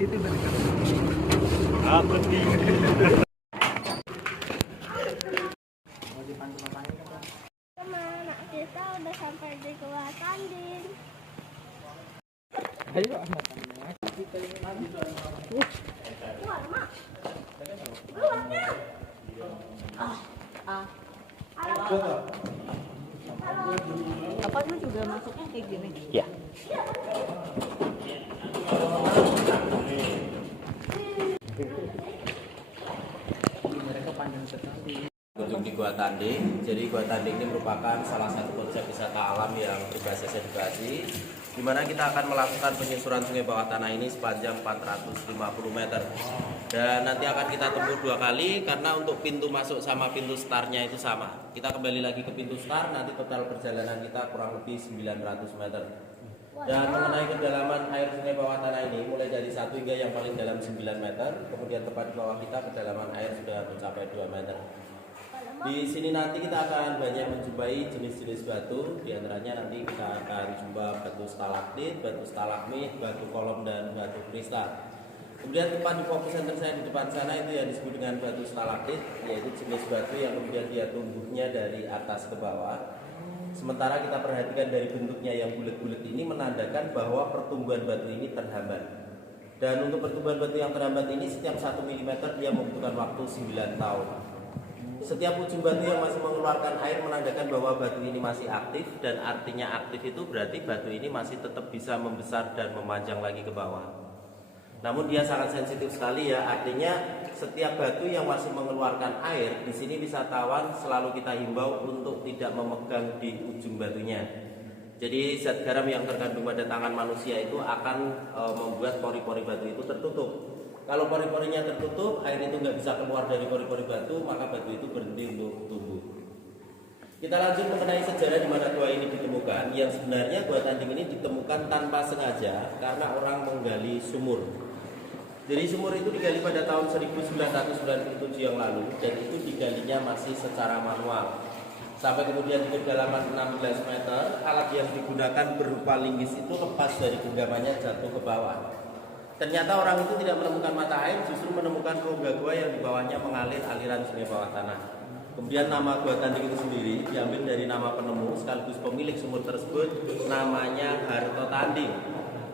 Itu dari apa sih? Kemana kita udah sampai di Gua Tanding. Ayo anak-anak. Keluar, Mak. Keluarnya. Apa lu juga masuknya kayak gini? Ya. Kunjung di Gua Tanding. Jadi Gua Tanding ini merupakan salah satu konsep wisata alam yang berbasis edukasi, di mana kita akan melakukan penyusuran sungai bawah tanah ini sepanjang 450 meter. Dan nanti akan kita tempuh 2 kali karena untuk pintu masuk sama pintu startnya itu sama. Kita kembali lagi ke pintu start, nanti total perjalanan kita kurang lebih 900 meter. Dan mengenai kedalaman air sungai bawah tanah ini mulai dari 1 hingga yang paling dalam 9 meter, kemudian tepat di bawah kita kedalaman air sudah mencapai 2 meter. Di sini nanti kita akan banyak menjumpai jenis-jenis batu, di antaranya nanti kita akan jumpa batu stalaktit, batu stalagmit, batu kolom dan batu kristal. Kemudian tempat di fokus center saya di depan sana itu yang disebut dengan batu stalaktit, yaitu jenis batu yang kemudian dia tumbuhnya dari atas ke bawah. Sementara kita perhatikan dari bentuknya yang bulat-bulat ini menandakan bahwa pertumbuhan batu ini terhambat. Dan untuk pertumbuhan batu yang terhambat ini setiap 1 mm dia membutuhkan waktu 9 tahun. Setiap ujung batu yang masih mengeluarkan air menandakan bahwa batu ini masih aktif, dan artinya aktif itu berarti batu ini masih tetap bisa membesar dan memanjang lagi ke bawah. Namun dia sangat sensitif sekali ya, artinya setiap batu yang masih mengeluarkan air di sini wisatawan selalu kita himbau untuk tidak memegang di ujung batunya. Jadi zat garam yang terkandung pada tangan manusia itu akan membuat pori-pori batu itu tertutup. Kalau pori-porinya tertutup, air itu nggak bisa keluar dari pori-pori batu, maka batu itu berhenti untuk tumbuh. Kita lanjut mengenai sejarah di mana gua ini ditemukan. Yang sebenarnya Gua Tanding ini ditemukan tanpa sengaja karena orang menggali sumur. Jadi sumur itu digali pada tahun 1997 yang lalu, dan itu digalinya masih secara manual. Sampai kemudian di kedalaman 16 meter, alat yang digunakan berupa linggis itu lepas dari genggamannya jatuh ke bawah. Ternyata orang itu tidak menemukan mata air, justru menemukan rongga gua yang di bawahnya mengalir aliran sungai bawah tanah. Kemudian nama Gua Tanding itu sendiri diambil dari nama penemu sekaligus pemilik sumur tersebut, namanya Harto Tanding.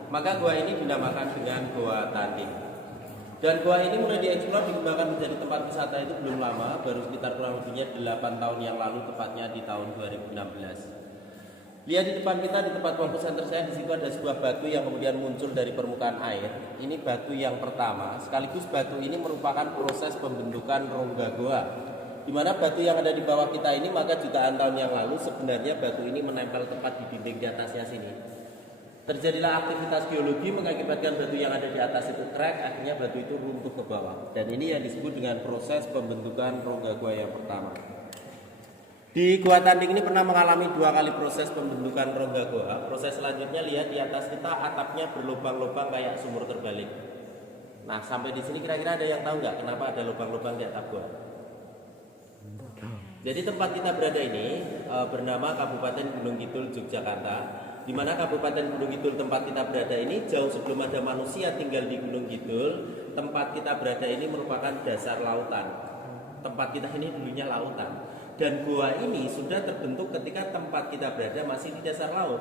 Maka gua ini dinamakan dengan Gua Tanding. Dan gua ini mulai dieksplor digunakan menjadi tempat wisata itu belum lama, baru sekitar kurang lebihnya 8 tahun yang lalu, tepatnya di tahun 2016. Lihat di depan kita di tempat fokus center saya, di situ ada sebuah batu yang kemudian muncul dari permukaan air. Ini batu yang pertama, sekaligus batu ini merupakan proses pembentukan rongga goa. Di mana batu yang ada di bawah kita ini, maka jutaan tahun yang lalu sebenarnya batu ini menempel tepat di dinding di atasnya sini. Terjadilah aktivitas geologi mengakibatkan batu yang ada di atas itu crack, akhirnya batu itu runtuh ke bawah. Dan ini yang disebut dengan proses pembentukan rongga goa yang pertama. Di Gua Tanding ini pernah mengalami 2 kali proses pembentukan rongga goa. Proses selanjutnya lihat di atas kita atapnya berlubang-lubang kayak sumur terbalik. Nah sampai di sini kira-kira ada yang tahu nggak kenapa ada lubang-lubang di atap gua? Jadi tempat kita berada ini bernama Kabupaten Gunung Kidul, Yogyakarta. Di mana Kabupaten Gunung Kidul tempat kita berada ini jauh sebelum ada manusia tinggal di Gunung Kidul, tempat kita berada ini merupakan dasar lautan. Tempat kita ini dulunya lautan. Dan gua ini sudah terbentuk ketika tempat kita berada masih di dasar laut.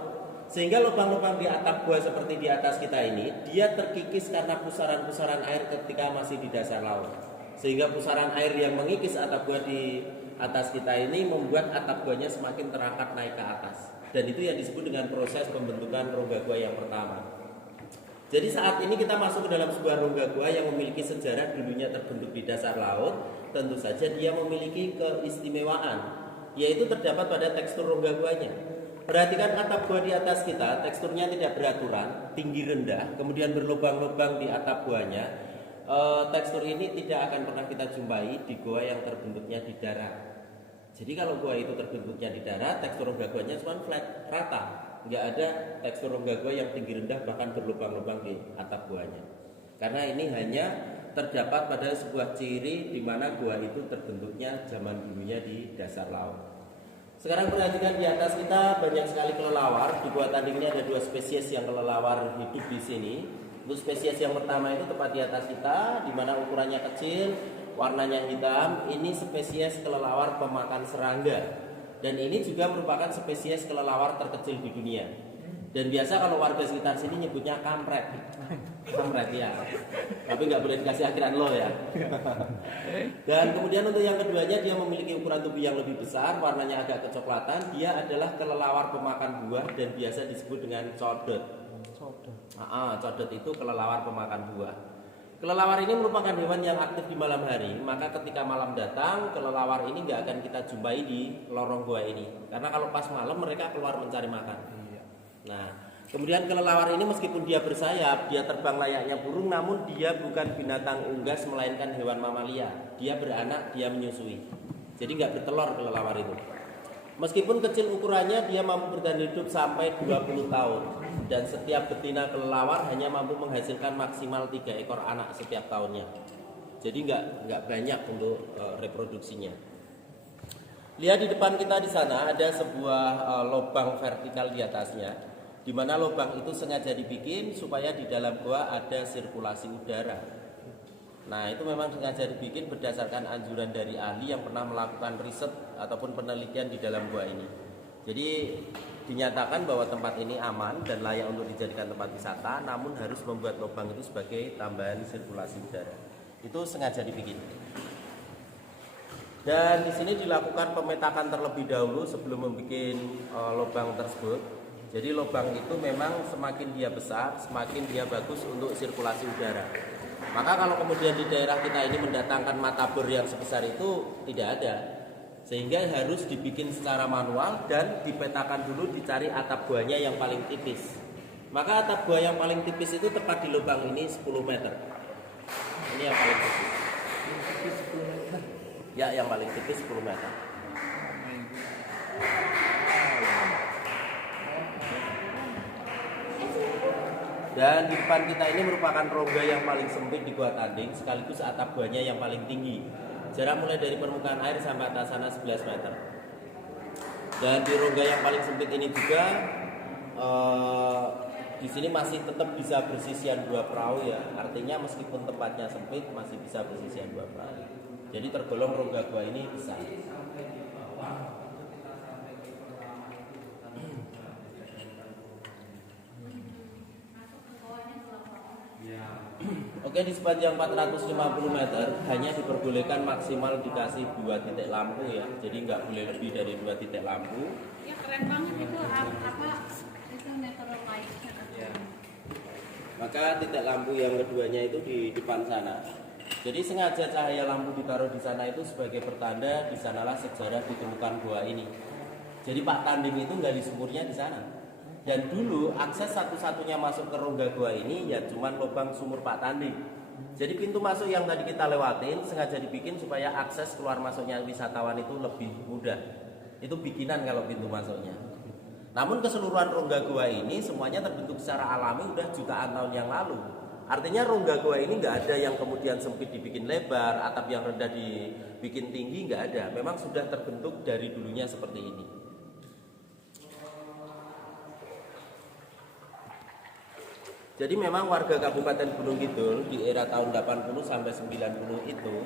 Sehingga lubang-lubang di atap gua seperti di atas kita ini, dia terkikis karena pusaran-pusaran air ketika masih di dasar laut. Sehingga pusaran air yang mengikis atap gua di atas kita ini membuat atap guanya semakin terangkat naik ke atas. Dan itu yang disebut dengan proses pembentukan rongga gua yang pertama. Jadi saat ini kita masuk ke dalam sebuah rongga gua yang memiliki sejarah dulunya terbentuk di dasar laut. Tentu saja dia memiliki keistimewaan, yaitu terdapat pada tekstur rongga guanya. Perhatikan atap gua di atas kita, teksturnya tidak beraturan, tinggi rendah, kemudian berlubang-lubang di atap guanya. Tekstur ini tidak akan pernah kita jumpai di gua yang terbentuknya di darat. Jadi kalau gua itu terbentuknya di darat, tekstur rongga guanya cuma flat, rata. Nggak ada tekstur rongga gua yang tinggi rendah bahkan berlubang-lubang di atap guanya. Karena ini hanya terdapat pada sebuah ciri di mana gua itu terbentuknya zaman dulunya di dasar laut. Sekarang perhatikan di atas kita banyak sekali kelelawar. Di Gua Tanding ini ada 2 spesies yang kelelawar hidup di sini. Untuk spesies yang pertama itu tepat di atas kita, di mana ukurannya kecil, warnanya hitam. Ini spesies kelelawar pemakan serangga, dan ini juga merupakan spesies kelelawar terkecil di dunia. Dan biasa kalau warga sekitar sini nyebutnya kampret, kampret ya. Tapi nggak boleh dikasih akhiran lo ya. Dan kemudian untuk yang keduanya, dia memiliki ukuran tubuh yang lebih besar, warnanya agak kecoklatan. Dia adalah kelelawar pemakan buah dan biasa disebut dengan codot. Codot itu kelelawar pemakan buah. Kelelawar ini merupakan hewan yang aktif di malam hari. Maka ketika malam datang, kelelawar ini nggak akan kita jumpai di lorong gua ini, karena kalau pas malam mereka keluar mencari makan. Nah, kemudian kelelawar ini meskipun dia bersayap, dia terbang layaknya burung, namun dia bukan binatang unggas melainkan hewan mamalia. Dia beranak, dia menyusui. Jadi nggak bertelur kelelawar itu. Meskipun kecil ukurannya, dia mampu bertahan hidup sampai 20 tahun. Dan setiap betina kelelawar hanya mampu menghasilkan maksimal 3 ekor anak setiap tahunnya. Jadi nggak banyak untuk reproduksinya. Lihat di depan kita di sana ada sebuah lubang vertikal di atasnya, di mana lubang itu sengaja dibikin supaya di dalam gua ada sirkulasi udara. Nah, itu memang sengaja dibikin berdasarkan anjuran dari ahli yang pernah melakukan riset ataupun penelitian di dalam gua ini. Jadi dinyatakan bahwa tempat ini aman dan layak untuk dijadikan tempat wisata, namun harus membuat lubang itu sebagai tambahan sirkulasi udara. Itu sengaja dibikin. Dan di sini dilakukan pemetakan terlebih dahulu sebelum membuat lubang tersebut. Jadi lubang itu memang semakin dia besar, semakin dia bagus untuk sirkulasi udara. Maka kalau kemudian di daerah kita ini mendatangkan matabor yang sebesar itu tidak ada, sehingga harus dibikin secara manual dan dipetakan dulu, dicari atap buahnya yang paling tipis. Maka atap buah yang paling tipis itu tepat di lubang ini 10 meter. Ini yang paling tipis. Ya, yang paling tipis 10 meter. Dan di depan kita ini merupakan rongga yang paling sempit di Gua Tanding, sekaligus atap guanya yang paling tinggi. Jarak mulai dari permukaan air sampai atas sana 11 meter. Dan di rongga yang paling sempit ini juga di sini masih tetap bisa bersisian 2 perahu ya. Artinya meskipun tempatnya sempit masih bisa bersisian 2 perahu. Jadi tergolong rongga gua ini besar. Oke, di sepanjang 450 meter hanya diperbolehkan maksimal dikasih 2 titik lampu ya. Jadi nggak boleh lebih dari 2 titik lampu. Ya keren banget itu apa itu meter light. Ya. Maka titik lampu yang keduanya itu di depan sana. Jadi sengaja cahaya lampu ditaruh di sana itu sebagai pertanda di sanalah sejarah ditemukan gua ini. Jadi Pak Tanding itu gali sumurnya di sana. Dan dulu akses satu-satunya masuk ke rongga gua ini ya cuman lubang sumur Pak Tanding. Jadi pintu masuk yang tadi kita lewatin sengaja dibikin supaya akses keluar masuknya wisatawan itu lebih mudah. Itu bikinan kalau pintu masuknya. Namun keseluruhan rongga gua ini semuanya terbentuk secara alami udah jutaan tahun yang lalu. Artinya rongga gua ini nggak ada yang kemudian sempit dibikin lebar, atap yang rendah dibikin tinggi, nggak ada. Memang sudah terbentuk dari dulunya seperti ini. Jadi memang warga Kabupaten Gunung Kidul di era tahun 80 sampai 90 itu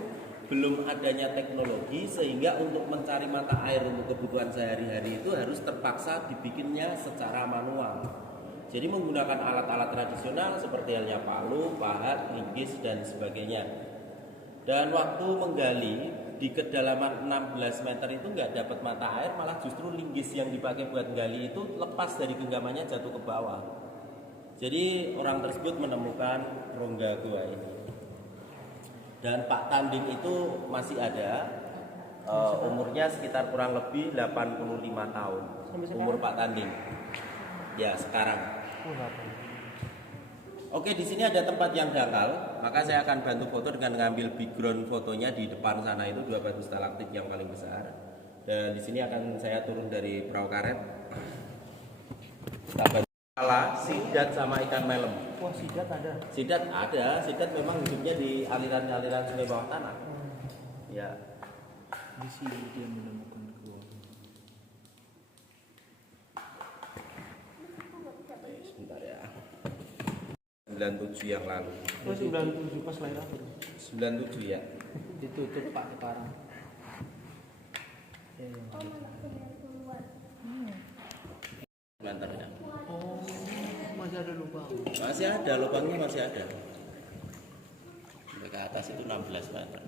belum adanya teknologi, sehingga untuk mencari mata air untuk kebutuhan sehari-hari itu harus terpaksa dibikinnya secara manual. Jadi menggunakan alat-alat tradisional seperti halnya palu, pahat, linggis dan sebagainya. Dan waktu menggali di kedalaman 16 meter itu nggak dapat mata air, malah justru linggis yang dipakai buat gali itu lepas dari genggamannya jatuh ke bawah. Jadi orang tersebut menemukan rongga gua ini. Dan Pak Tanding itu masih ada, umurnya sekitar kurang lebih 85 tahun. Umur Pak Tanding. Ya sekarang. Oke, di sini ada tempat yang dangkal, maka saya akan bantu foto dengan mengambil background fotonya di depan sana itu 2 batu stalaktit yang paling besar. Dan di sini akan saya turun dari perahu karet. Kita bantu sidat sama ikan melem. Wah, sidat ada. Sidat ada, sidat memang hidupnya di aliran-aliran sungai bawah tanah. Ya. Di sini dia menemukan gua. Sebentar ya. 97 yang lalu. Oh 97 pas lahir aku. 97 ya. Ditutup Pak sekarang. Oh, anak kuliah keluar. Meternya. Oh masih ada lubang. Masih ada, lubangnya masih ada. Sampai ke atas itu 16 meter.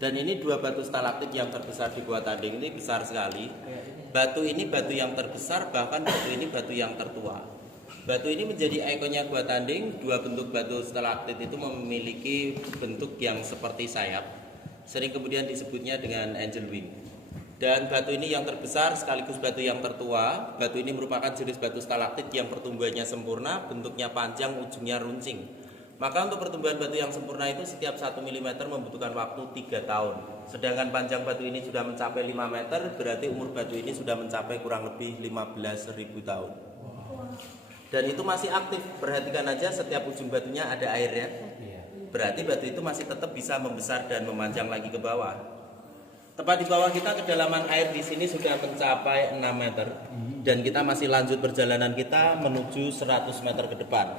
Dan ini dua batu stalaktit yang terbesar di Gua Tanding ini besar sekali. Batu ini batu yang terbesar, bahkan batu ini batu yang tertua. Batu ini menjadi ikonnya Gua Tanding. Dua bentuk batu stalaktit itu memiliki bentuk yang seperti sayap. Sering kemudian disebutnya dengan angel wing. Dan batu ini yang terbesar sekaligus batu yang tertua. Batu ini merupakan jenis batu stalaktit yang pertumbuhannya sempurna, bentuknya panjang, ujungnya runcing. Maka untuk pertumbuhan batu yang sempurna itu setiap 1 mm membutuhkan waktu 3 tahun. Sedangkan panjang batu ini sudah mencapai 5 meter, berarti umur batu ini sudah mencapai kurang lebih 15.000 tahun. Dan itu masih aktif, perhatikan aja setiap ujung batunya ada airnya. Berarti batu itu masih tetap bisa membesar dan memanjang lagi ke bawah. Tepat di bawah kita kedalaman air di sini sudah mencapai 6 meter. Dan kita masih lanjut perjalanan kita menuju 100 meter ke depan.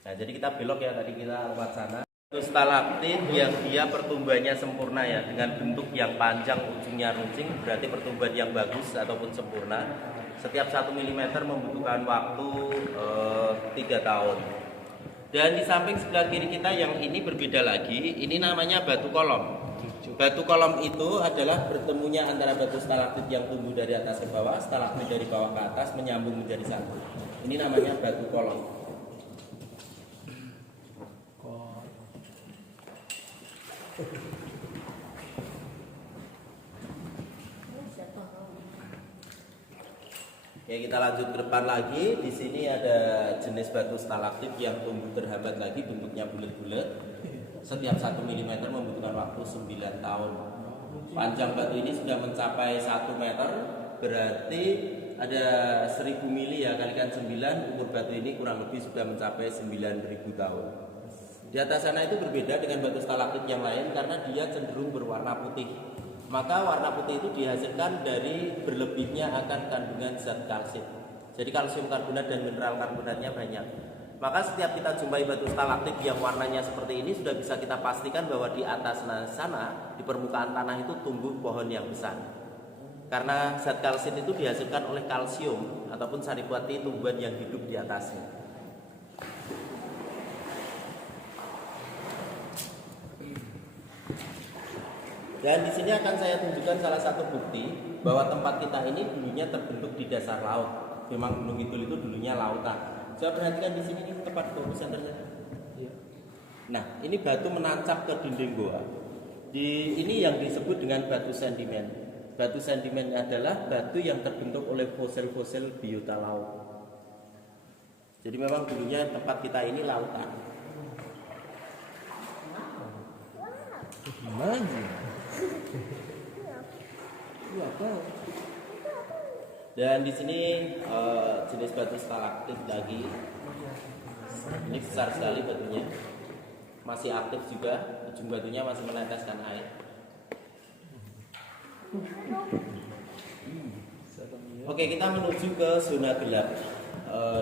Nah, jadi kita belok ya, tadi kita lewat sana. Stalaktit yang dia pertumbuhannya sempurna ya, dengan bentuk yang panjang, ujungnya runcing, berarti pertumbuhan yang bagus ataupun sempurna. Setiap 1 mm membutuhkan waktu 3 tahun. Dan di samping sebelah kiri kita yang ini berbeda lagi, ini namanya batu kolom. Batu kolom itu adalah bertemunya antara batu stalaktit yang tumbuh dari atas ke bawah, stalagmit dari bawah ke atas menyambung menjadi satu. Ini namanya batu kolom. Oke, kita lanjut ke depan lagi. Di sini ada jenis batu stalaktit yang tumbuh terhambat lagi, bentuknya bulat-bulat. Setiap 1 mm membutuhkan waktu 9 tahun. Panjang batu ini sudah mencapai 1 meter, berarti ada 1000 mili ya, kalikan 9, umur batu ini kurang lebih sudah mencapai 9.000 tahun. Di atas sana itu berbeda dengan batu stalaktit yang lain karena dia cenderung berwarna putih. Maka warna putih itu dihasilkan dari berlebihnya akan kandungan zat kalsit. Jadi kalsium karbonat dan mineral karbonatnya banyak. Maka setiap kita jumpai batu stalaktit yang warnanya seperti ini sudah bisa kita pastikan bahwa di atas sana, di permukaan tanah itu tumbuh pohon yang besar. Karena zat kalsit itu dihasilkan oleh kalsium ataupun saripati tumbuhan yang hidup di atasnya. Dan di sini akan saya tunjukkan salah satu bukti bahwa tempat kita ini dulunya terbentuk di dasar laut. Memang Gunung Kidul itu dulunya lautan. Coba perhatikan di sini nih, tempat goa center saja. Nah, ini batu menancap ke dinding goa. Ini yang disebut dengan batu sedimen. Batu sedimen adalah batu yang terbentuk oleh fosil-fosil biota laut. Jadi memang dulunya tempat kita ini lautan. Gimana? Dan di sini jenis batu stalaktit lagi. Ini besar sekali batunya. Masih aktif juga, ujung batunya masih meneteskan air. Oke, kita menuju ke zona gelap.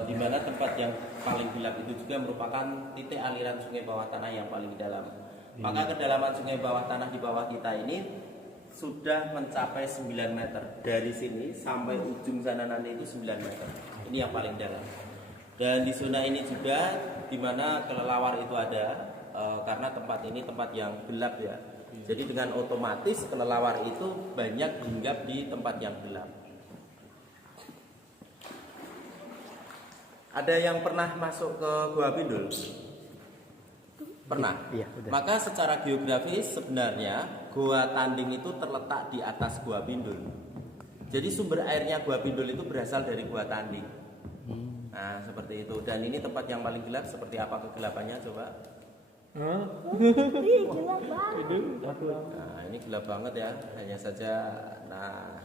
Di mana tempat yang paling gelap itu juga merupakan titik aliran sungai bawah tanah yang paling dalam. Maka kedalaman sungai bawah tanah di bawah kita ini sudah mencapai 9 meter. Dari sini sampai ujung sana nanti itu 9 meter. Ini yang paling dalam. Dan di zona ini juga di mana kelelawar itu ada, karena tempat ini tempat yang gelap ya. Jadi dengan otomatis kelelawar itu banyak hinggap di tempat yang gelap. Ada yang pernah masuk ke Gua Pindul? Pernah? Iya, udah. Maka secara geografis sebenarnya Gua Tanding itu terletak di atas Gua Pindul. Jadi sumber airnya Gua Pindul itu berasal dari Gua Tanding. Nah, seperti itu. Dan ini tempat yang paling gelap. Seperti apa kegelapannya coba? Ih, gelap banget. Nah, ini gelap banget ya. Hanya saja, nah,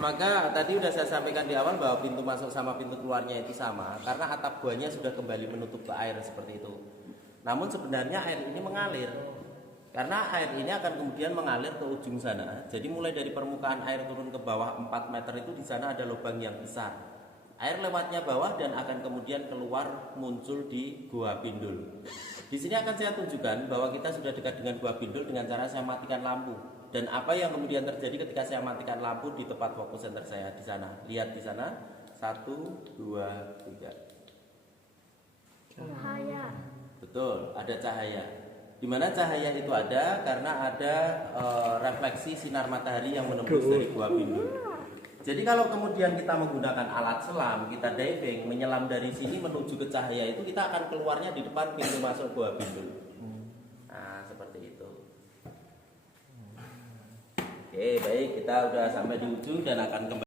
maka tadi sudah saya sampaikan di awal bahwa pintu masuk sama pintu keluarnya itu sama karena atap guanya sudah kembali menutup ke air seperti itu. Namun sebenarnya air ini mengalir karena air ini akan kemudian mengalir ke ujung sana. Jadi mulai dari permukaan air turun ke bawah 4 meter itu di sana ada lubang yang besar. Air lewatnya bawah dan akan kemudian keluar muncul di Gua Pindul. Di sini akan saya tunjukkan bahwa kita sudah dekat dengan Gua Pindul dengan cara saya matikan lampu. Dan apa yang kemudian terjadi ketika saya matikan lampu di tempat fokus center saya di sana. Lihat di sana. 1, 2, 3. Cahaya. Betul, ada cahaya. Di mana cahaya itu ada karena ada refleksi sinar matahari yang menembus dari Gua Pindul. Jadi kalau kemudian kita menggunakan alat selam, kita diving, menyelam dari sini menuju ke cahaya itu, kita akan keluarnya di depan pintu masuk Gua Pindul. Nah, seperti itu. Oke, baik, kita udah sampai di ujung dan akan kembali.